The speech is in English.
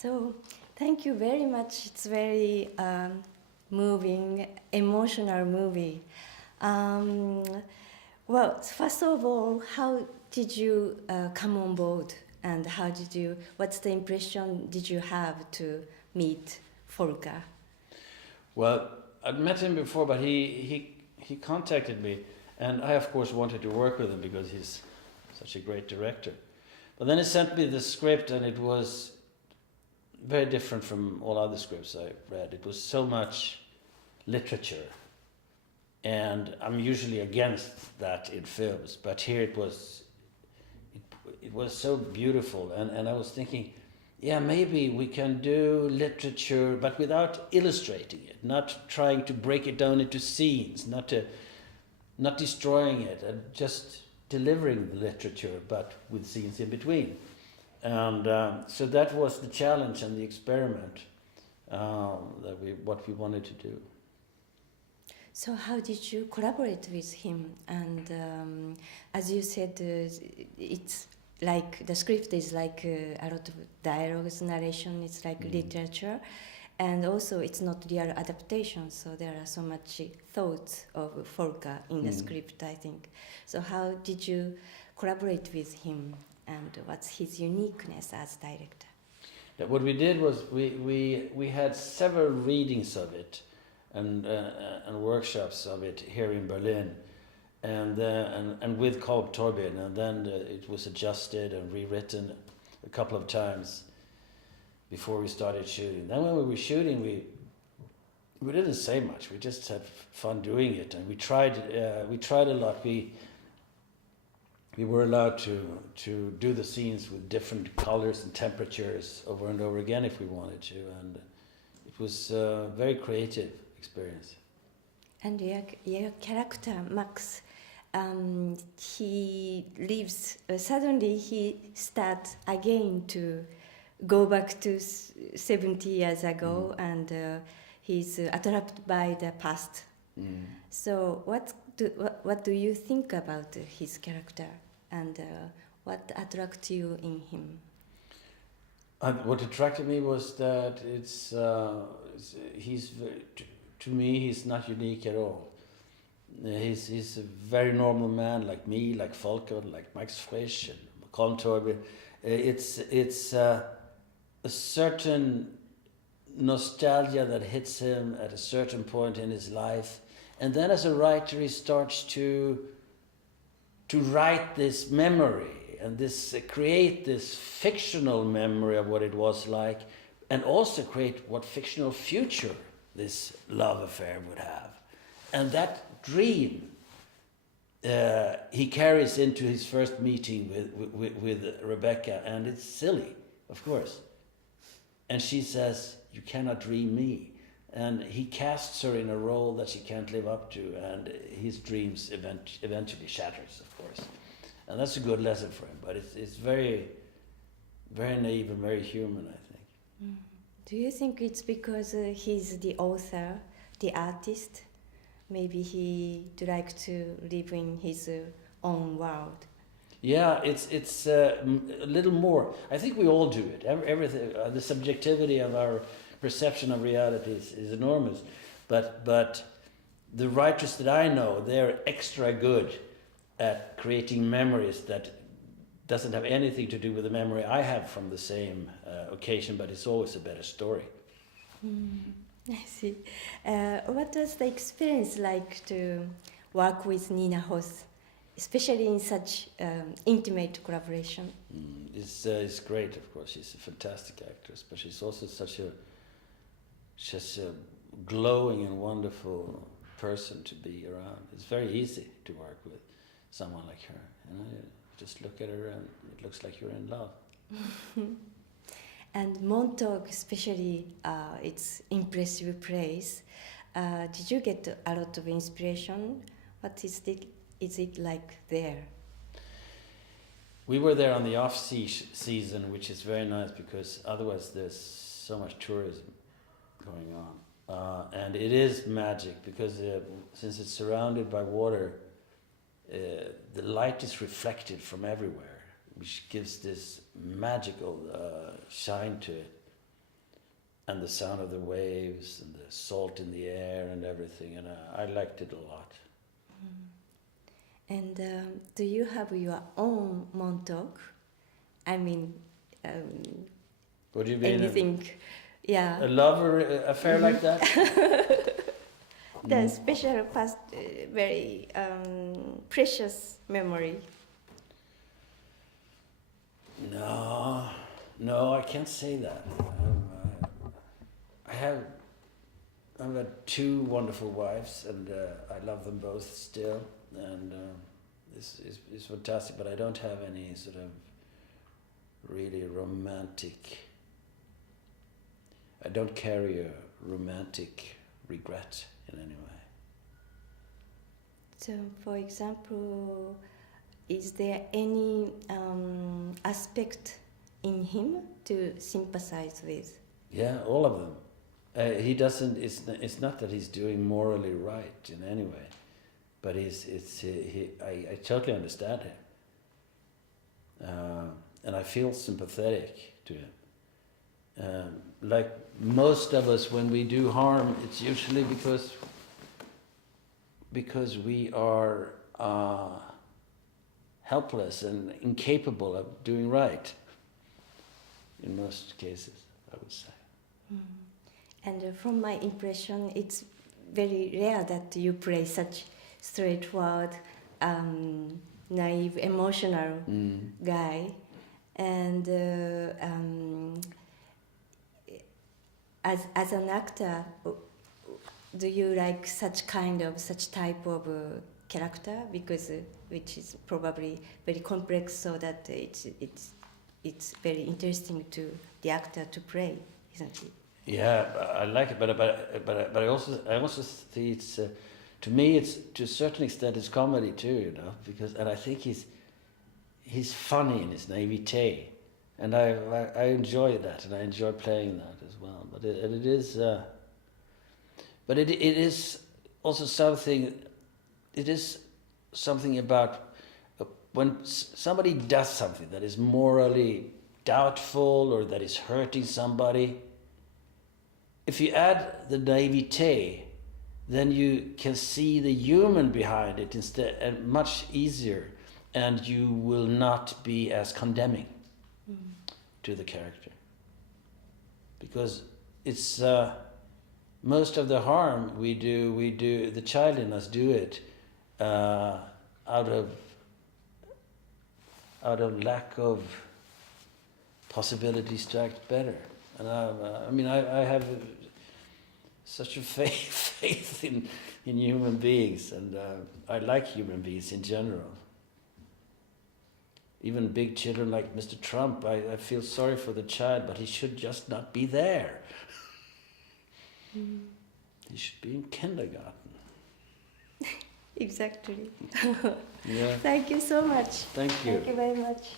So, thank you very much. It's very moving, emotional movie. Well, first of all, how did you come on board, and what's the impression did you have to meet Volker? Well, I'd met him before, but he contacted me, and I, of course, wanted to work with him because he's such a great director. But then he sent me the script, and it was very different from all other scripts I read. It was so much literature, and I'm usually against that in films, but here it was so beautiful, and I was thinking, yeah, maybe we can do literature, but without illustrating it, not trying to break it down into scenes, not destroying it, and just delivering the literature, but with scenes in between. And so that was the challenge and the experiment what we wanted to do. So how did you collaborate with him? And as you said, it's like the script is like a lot of dialogues, narration. It's like literature, and also it's not real adaptation. So there are so much thoughts of Volker in the script, I think. So how did you collaborate with him, and what's his uniqueness as director? Yeah, what we did was we had several readings of it and workshops of it here in Berlin, and with Kolb Torbin, and then it was adjusted and rewritten a couple of times before we started shooting. Then when we were shooting, we didn't say much. We just had fun doing it, and we tried a lot. We were allowed to do the scenes with different colors and temperatures over and over again if we wanted to, and it was a very creative experience. And your character, Max, he lives, suddenly he starts again to go back to 70 years ago, and he's attracted by the past. So what do you think about his character, and what attracts you in him? What attracted me was that to me, he's not unique at all. He's a very normal man, like me, like Volker, like Max Frisch and Colin Torbe. It's a certain nostalgia that hits him at a certain point in his life, and then as a writer, he starts to write this memory and create this fictional memory of what it was like, and also create what fictional future this love affair would have. And that dream he carries into his first meeting with Rebecca, and it's silly, of course. And she says, "You cannot dream me." And he casts her in a role that she can't live up to, and his dreams eventually shatters, of course. And that's a good lesson for him, but it's very, very naive and very human, I think. Do you think it's because he's the author, the artist? Maybe he'd like to live in his own world. Yeah, it's a little more. I think we all do it. Everything, the subjectivity of our perception of reality is enormous. But the writers that I know, they're extra good at creating memories that doesn't have anything to do with the memory I have from the same occasion, but it's always a better story. I see. What was the experience like to work with Nina Hoss, especially in such intimate collaboration? It's great, of course. She's a fantastic actress, but she's also such a glowing and wonderful person to be around. It's very easy to work with someone like her. You know, you just look at her and it looks like you're in love. And Montauk, especially, it's impressive place. Did you get a lot of inspiration? What is it like there? We were there on the off-season, which is very nice because otherwise there's so much tourism going on. And it is magic because since it's surrounded by water, the light is reflected from everywhere, which gives this magical shine to it. and the sound of the waves and the salt in the air and everything, and I liked it a lot. And do you have your own Montauk? I mean, What do you mean? anything? Yeah. A love or affair like that? The special past, very precious memory. No, I can't say that. I've had two wonderful wives, and I love them both still, and this is fantastic. But I don't have any sort of really romantic. I don't carry a romantic regret in any way. So, for example, is there any aspect in him to sympathize with? Yeah, all of them. He doesn't. It's not that he's doing morally right in any way, but I totally understand him, and I feel sympathetic to him. Like most of us, when we do harm, it's usually because we are helpless and incapable of doing right. In most cases, I would say. And from my impression, it's very rare that you play such straightforward, naive, emotional guy. And as an actor, do you like such type of character? Because which is probably very complex, so that it's very interesting to the actor to play, isn't it? Yeah, I like it, but I also think it's to me it's to a certain extent it's comedy too, you know, and I think he's funny in his naivete, and I enjoy that, and I enjoy playing that as well. But it is also something. It is something about when somebody does something that is morally doubtful or that is hurting somebody. If you add the naivete, then you can see the human behind it instead, and much easier, and you will not be as condemning to the character. Because it's most of the harm we do the child in us do it out of lack of possibilities to act better. And I have such a faith in human beings, and I like human beings in general. Even big children like Mr. Trump, I feel sorry for the child, but he should just not be there. He should be in kindergarten. Exactly. Yeah. Thank you so much. Thank you. Thank you very much.